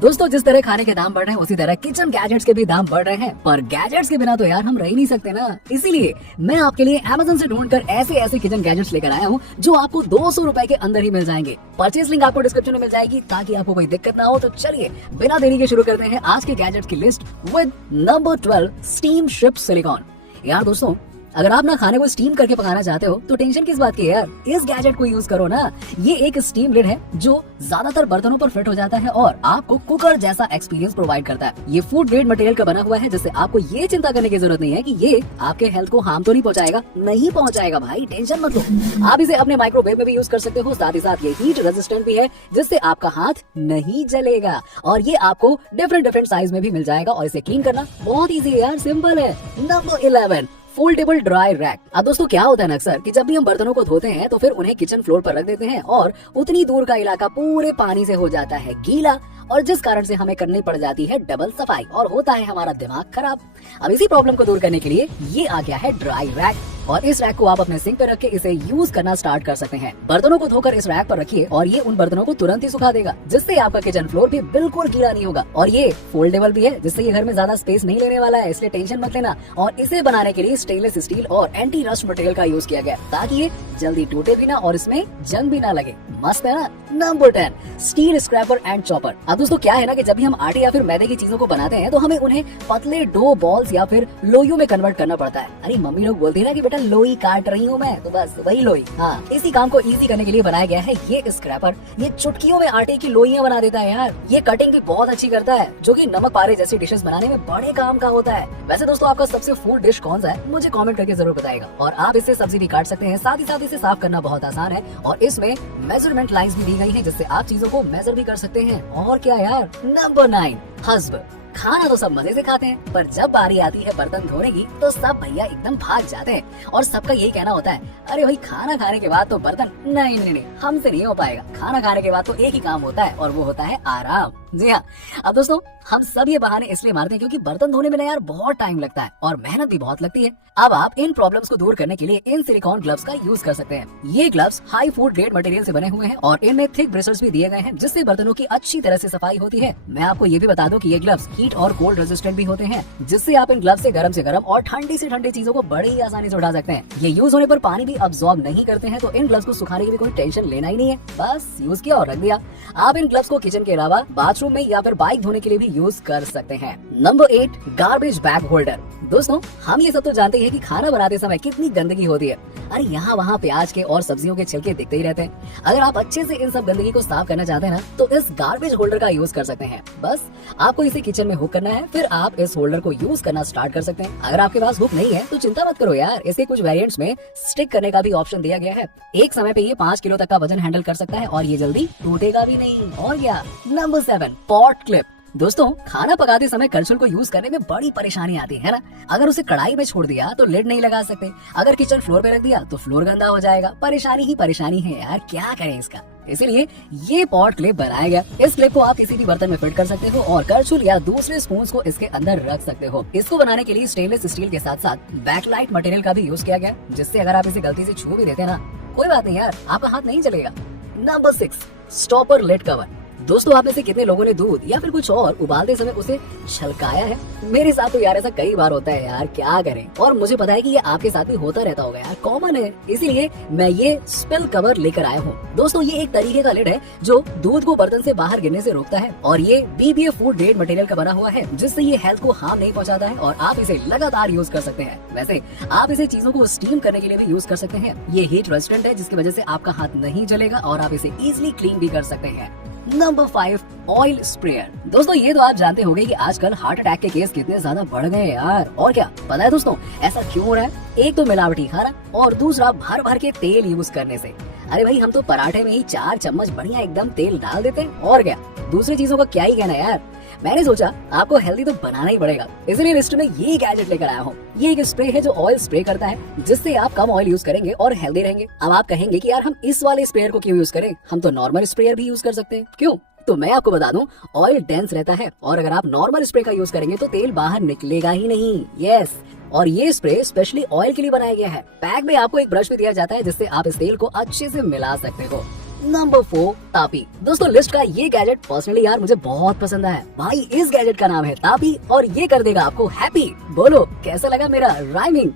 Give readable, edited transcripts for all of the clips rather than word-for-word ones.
दोस्तों जिस तरह खाने के दाम बढ़ रहे हैं उसी तरह किचन गैजेट्स के भी दाम बढ़ रहे हैं, पर गैजेट्स के बिना तो यार हम रह ही नहीं सकते ना। इसीलिए मैं आपके लिए Amazon से ढूंढकर ऐसे ऐसे किचन गैजेट्स लेकर आया हूँ जो आपको 200 रुपए के अंदर ही मिल जाएंगे। परचेज लिंक आपको डिस्क्रिप्शन में मिल जाएगी ताकि आपको कोई दिक्कत ना हो। तो चलिए बिना देरी के शुरू करते हैं आज के गैजेट्स की list with number 12 steam ship silicon. यार दोस्तों अगर आप ना खाने को स्टीम करके पकाना चाहते हो तो टेंशन किस बात की है यार, इस गैजेट को यूज करो ना। ये एक स्टीम लिड है जो ज्यादातर बर्तनों पर फिट हो जाता है और आपको कुकर जैसा एक्सपीरियंस प्रोवाइड करता है। ये फूड ग्रेड मटेरियल का बना हुआ है जिससे आपको ये चिंता करने की जरूरत नहीं है कि ये आपके हेल्थ को हार्म तो नहीं पहुंचाएगा। नहीं पहुंचाएगा भाई, टेंशन मत लो। आप इसे अपने माइक्रोवेव में भी यूज कर सकते हो, साथ ही साथ ये हीट रेजिस्टेंट भी है जिससे आपका हाथ नहीं जलेगा। और ये आपको डिफरेंट साइज में भी मिल जाएगा और इसे क्लीन करना बहुत ईजी है यार, सिंपल है। Number 11 foldable dry rack. अब दोस्तों क्या होता है ना अक्सर कि जब भी हम बर्तनों को धोते हैं तो फिर उन्हें किचन फ्लोर पर रख देते हैं और उतनी दूर का इलाका पूरे पानी से हो जाता है गीला, और जिस कारण से हमें करनी पड़ जाती है डबल सफाई और होता है हमारा दिमाग खराब। अब इसी प्रॉब्लम को दूर करने के लिए ये आ गया है ड्राई रैक, और इस रैक को आप अपने सिंक पे रख के इसे यूज करना स्टार्ट कर सकते हैं। बर्तनों को धोकर इस रैक पर रखिए और ये उन बर्तनों को तुरंत ही सुखा देगा जिससे आपका किचन फ्लोर भी बिल्कुल गीला नहीं होगा। और ये फोल्डेबल भी है जिससे ये घर में ज्यादा स्पेस नहीं लेने वाला है, इसलिए टेंशन मत लेना। और इसे बनाने के लिए स्टेनलेस स्टील और एंटी रस्ट मटेरियल का यूज किया गया ताकि ये जल्दी टूटे भी ना और इसमें जंग भी ना लगे। मस्त है ना। Number 10 steel scraper and chopper. अब दोस्तों क्या है ना कि जब भी हम आटे या फिर मैदे की चीजों को बनाते हैं तो हमें उन्हें पतले डो बॉल्स या फिर लोइयों में कन्वर्ट करना पड़ता है। अरे मम्मी लोग बोलती है ना कि बेटा लोई काट रही हूँ मैं, तो बस वही लोई। हाँ, इसी काम को इजी करने के लिए बनाया गया है ये स्क्रैपर। ये चुटकियों में आटे की लोइयां बना देता है यार। ये कटिंग भी बहुत अच्छी करता है जो कि नमक पारे जैसी डिशेस बनाने में बड़े काम का होता है। वैसे दोस्तों आपका सबसे फूड डिश कौन सा है मुझे कमेंट करके जरूर बताएगा। और आप इससे सब्जी भी काट सकते हैं, साथ ही साथ इसे साफ करना बहुत आसान है और इसमें मेजरमेंट लाइंस भी दी गई है जिससे आप चीजों को मेजर भी कर सकते हैं। और क्या यार। नंबर 9 हस्ब। खाना तो सब मजे से खाते हैं पर जब बारी आती है बर्तन धोने की तो सब भैया एकदम भाग जाते हैं और सबका यही कहना होता है, अरे भाई खाना खाने के बाद तो बर्तन नहीं हमसे नहीं हो पाएगा। खाना खाने के बाद तो एक ही काम होता है और वो होता है आराम। जी हाँ। अब दोस्तों हम सब ये बहाने इसलिए मारते हैं क्योंकि बर्तन धोने में ना यार बहुत टाइम लगता है और मेहनत भी बहुत लगती है। अब आप इन प्रॉब्लम्स को दूर करने के लिए इन सिलिकॉन ग्लव्स का यूज कर सकते हैं। ये gloves high food grade material से बने हुए हैं और इनमें थिक ब्रिसल्स भी दिए गए हैं जिससे बर्तनों की अच्छी तरह से सफाई होती है। मैं आपको ये भी बता दूं कि ये ग्लव्स हीट और कोल्ड रेजिस्टेंट भी होते हैं जिससे आप इन ग्लव्स से गर्म और ठंडी से ठंडी चीजों को बड़ी ही आसानी से उठा सकते हैं। ये यूज होने पर पानी भी अब्सॉर्ब नहीं करते हैं तो इन ग्लव्स को सुखाने की भी कोई टेंशन लेना ही नहीं है, बस यूज किया और रख दिया। आप इन ग्लव्स को किचन के अलावा बाथरूम में या फिर बाइक धोने के लिए भी यूज कर सकते हैं। Number 8 garbage bag holder. दोस्तों हम ये सब तो जानते हैं कि खाना बनाते समय कितनी गंदगी होती है। अरे यहाँ वहाँ प्याज के और सब्जियों के छिलके दिखते ही रहते हैं। अगर आप अच्छे से इन सब गंदगी को साफ करना चाहते हैं ना तो इस गार्बेज होल्डर का यूज कर सकते हैं। बस आपको इसे किचन में हुक करना है, फिर आप इस होल्डर को यूज करना स्टार्ट कर सकते हैं। अगर आपके पास हुक नहीं है तो चिंता मत करो यार, इसके कुछ वेरिएंट्स में स्टिक करने का भी ऑप्शन दिया गया है। एक समय पे ये 5 किलो तक का वजन हैंडल कर सकता है और ये जल्दी टूटेगा भी नहीं। और क्या। Number 7 pot clip. दोस्तों खाना पकाते समय करछुल को यूज करने में बड़ी परेशानी आती है ना। अगर उसे कढ़ाई में छोड़ दिया तो लिड नहीं लगा सकते, अगर किचन फ्लोर पे रख दिया तो फ्लोर गंदा हो जाएगा। परेशानी ही परेशानी है यार, क्या करें इसका। इसीलिए ये पॉट क्लिप बनाया गया। इस क्लिप को आप किसी भी बर्तन में फिट कर सकते हो और करछुल या दूसरे स्पून को इसके अंदर रख सकते हो। इसको बनाने के लिए स्टेनलेस स्टील के साथ साथ बैकलाइट मटेरियल का भी यूज किया गया जिससे अगर आप इसे गलती से छू भी देते ना कोई बात नहीं यार, आपका हाथ नहीं जलेगा। Number 6 stopper lid cover. दोस्तों आप में से कितने लोगों ने दूध या फिर कुछ और उबालते समय उसे छलकाया है? मेरे साथ तो यार ऐसा कई बार होता है यार, क्या करें। और मुझे पता है कि ये आपके साथ भी होता रहता होगा यार, कॉमन है। इसीलिए मैं ये स्पिल कवर लेकर आया हूँ। दोस्तों ये एक तरीके का लिड है जो दूध को बर्तन से बाहर गिरने से रोकता है और ये BPA फूड ग्रेड मटेरियल का बना हुआ है जिससे ये हेल्थ को हार्म नहीं पहुंचाता है और आप इसे लगातार यूज कर सकते हैं। वैसे आप इसे चीजों को स्टीम करने के लिए भी यूज कर सकते हैं। ये हीट रेजिस्टेंट है जिसकी वजह से आपका हाथ नहीं जलेगा और आप इसे इजिली क्लीन भी कर सकते हैं। Number 5 oil sprayer. दोस्तों ये तो आप जानते होंगे कि आजकल हार्ट अटैक के केस कितने ज्यादा बढ़ गए हैं यार। और क्या पता है दोस्तों ऐसा क्यों हो रहा है? एक तो मिलावटी खाना और दूसरा भर भर के तेल यूज करने से। अरे भाई हम तो पराठे में ही 4 चम्मच बढ़िया एकदम तेल डाल देते हैं और क्या, दूसरी चीजों का क्या ही कहना यार। मैंने सोचा आपको हेल्दी तो बनाना ही पड़ेगा, इसलिए लिस्ट में ये गैजेट लेकर आया हूँ। ये एक स्प्रे है जो ऑयल स्प्रे करता है जिससे आप कम ऑयल यूज करेंगे और हेल्दी रहेंगे। अब आप कहेंगे कि यार हम इस वाले स्प्रेयर को क्यों यूज करें, हम तो नॉर्मल स्प्रेयर भी यूज कर सकते हैं। क्यों? तो मैं आपको बता दूं ऑयल डेंस रहता है और अगर आप नॉर्मल स्प्रे का यूज करेंगे तो तेल बाहर निकलेगा ही नहीं। यस, और ये स्प्रे स्पेशली ऑयल के लिए बनाया गया है। पैक में आपको एक ब्रश भी दिया जाता है जिससे आप इस तेल को अच्छे से मिला सकते हो। नंबर 4 तापी। दोस्तों लिस्ट का ये गैजेट पर्सनली यार मुझे बहुत पसंद है भाई। इस गैजेट का नाम है तापी और ये कर देगा आपको हैप्पी। बोलो कैसा लगा मेरा राइमिंग।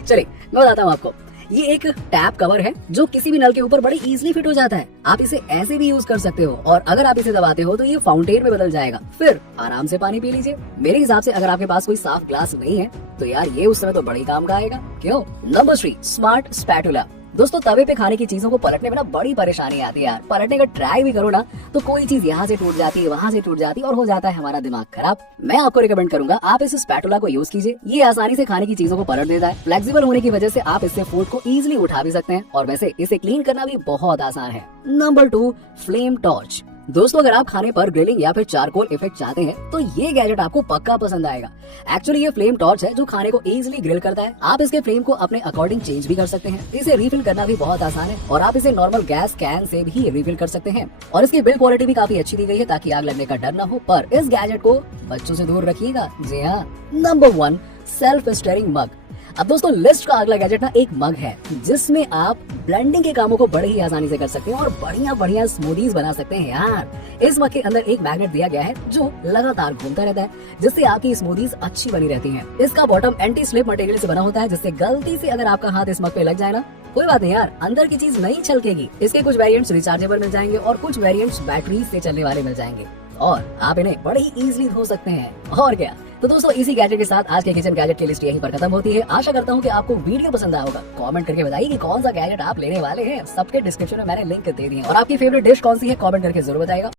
चलिए मैं बताता हूँ आपको। ये एक टैप कवर है जो किसी भी नल के ऊपर बड़े इजीली फिट हो जाता है। आप इसे ऐसे भी यूज कर सकते हो और अगर आप इसे दबाते हो तो ये फाउंटेन में बदल जाएगा, फिर आराम से पानी पी लीजिए। मेरे हिसाब से अगर आपके पास कोई साफ ग्लास नहीं है तो यार ये उस समय तो बड़ी काम का आएगा, क्यों। Number 3 smart spatula. दोस्तों तवे पे खाने की चीजों को पलटने में ना बड़ी परेशानी आती है यार। पलटने का ट्राई भी करो ना तो कोई चीज यहाँ से टूट जाती है, वहाँ से टूट जाती है और हो जाता है हमारा दिमाग खराब। मैं आपको रिकमेंड करूंगा आप इस स्पैटुला को यूज कीजिए। ये आसानी से खाने की चीजों को पलट देता है। फ्लेक्सिबल होने की वजह से आप इससे फूड को इजीली उठा भी सकते हैं और वैसे इसे क्लीन करना भी बहुत आसान है। Number 2 flame torch. दोस्तों अगर आप खाने पर ग्रिलिंग या फिर चारकोल इफेक्ट चाहते हैं तो ये गैजेट आपको पक्का पसंद आएगा। एक्चुअली ये फ्लेम टॉर्च है जो खाने को इजीली ग्रिल करता है। आप इसके फ्लेम को अपने अकॉर्डिंग चेंज भी कर सकते हैं। इसे रिफिल करना भी बहुत आसान है और आप इसे नॉर्मल गैस कैन से भी रिफिल कर सकते हैं और इसकी बिल्ड क्वालिटी भी काफी अच्छी दी गई है ताकि आग लगने का डर न हो। पर इस गैजेट को बच्चों से दूर रखिएगा। जी हाँ। नंबर 1 सेल्फ स्टीयरिंग मग। अब दोस्तों लिस्ट का अगला गैजेट ना एक मग है जिसमें आप ब्लेंडिंग के कामों को बड़े ही आसानी से कर सकते हैं और बढ़िया बढ़िया स्मूदीज बना सकते हैं यार। इस मग के अंदर एक मैग्नेट दिया गया है जो लगातार घूमता रहता है जिससे आपकी स्मूदीज अच्छी बनी रहती हैं। इसका बॉटम एंटी स्लिप मटेरियल से बना होता है जिससे गलती से अगर आपका हाथ इस मग पे लग जाए ना कोई बात नहीं यार, अंदर की चीज नहीं छलकेगी। इसके कुछ वेरिएंट्स रिचार्जेबल मिल जाएंगे और कुछ वेरिएंट्स बैटरी से चलने वाले मिल जाएंगे और आप इन्हें बड़े ही इजीली धो सकते हैं। और क्या। तो दोस्तों इसी गैजेट के साथ आज के किचन गैजेट की लिस्ट यहीं पर खत्म होती है। आशा करता हूँ कि आपको वीडियो पसंद आया होगा। कमेंट करके बताइए कि कौन सा गैजेट आप लेने वाले हैं। सबके डिस्क्रिप्शन में मैंने लिंक दे दिए और आपकी फेवरेट डिश कौन सी है कमेंट करके जरूर बताइएगा।